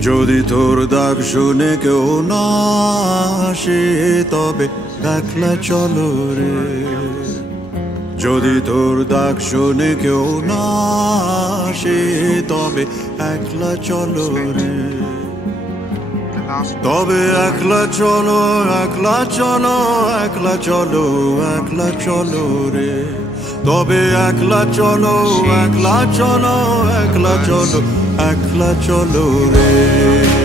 যদি তোর ডাক শুনে কেউ না আসে তবে একলা চলো রে। যদি তোর ডাক শুনে কেউ না আসে তবে একলা চলো রে। তবে একলা চলো, একলা চলো, একলা চলো, একলা চলো রে। তবে একলা চলো, একলা চলো, একলা চলো, একলা চলো রে।